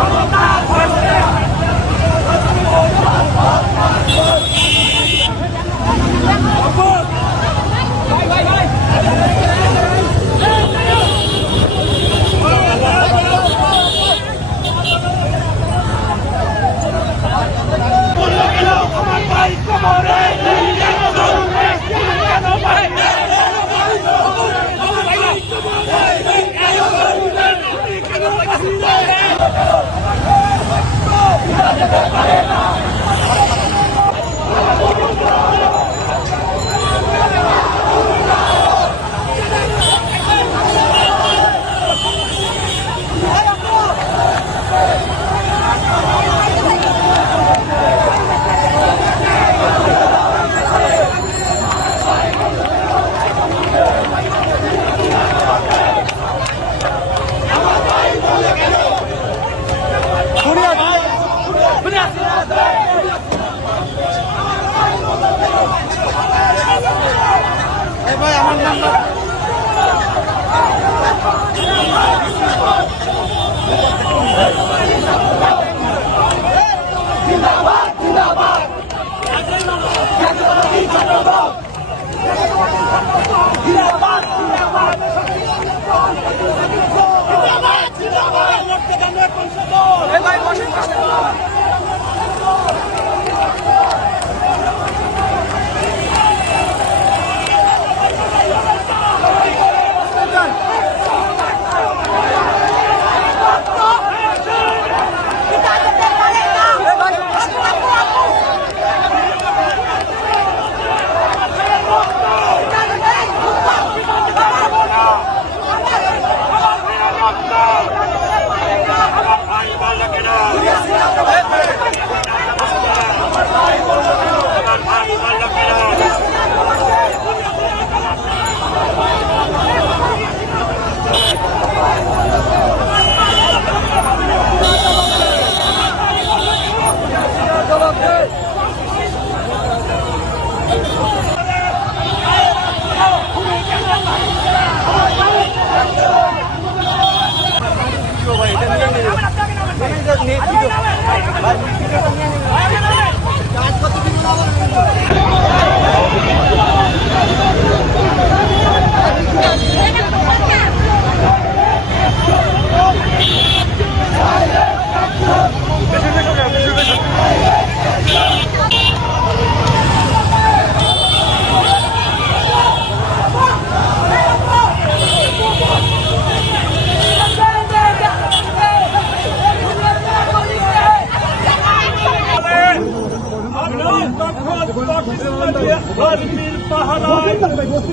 আমার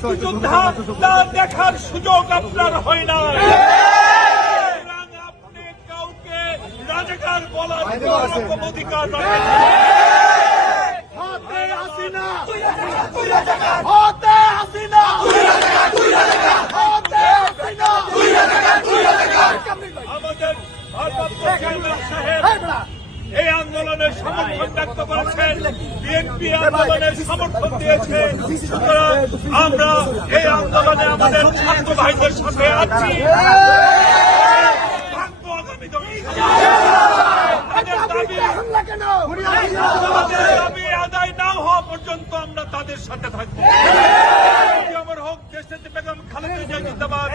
মুক্তিযোদ্ধা তা দেখার সুযোগ আপনার হয় না আপনি কাউকে রাজাকার বলার কোনো অধিকার হাতে হাতে আমাদের ভারপ্রাপ্ত চেয়ারম্যান সাহেব এই আন্দোলনের সমর্থন ব্যক্ত করেছেন বিএনপি আন্দোলনের সমর্থন দিয়েছে। সুতরাং আমরা এই আন্দোলনে আমাদের ছাত্র ভাইদের সাথে আছি। পর্যন্ত আমরা তাদের সাথে থাকব। আমার হোক বেগম খালেদা জিন্দাবাদ।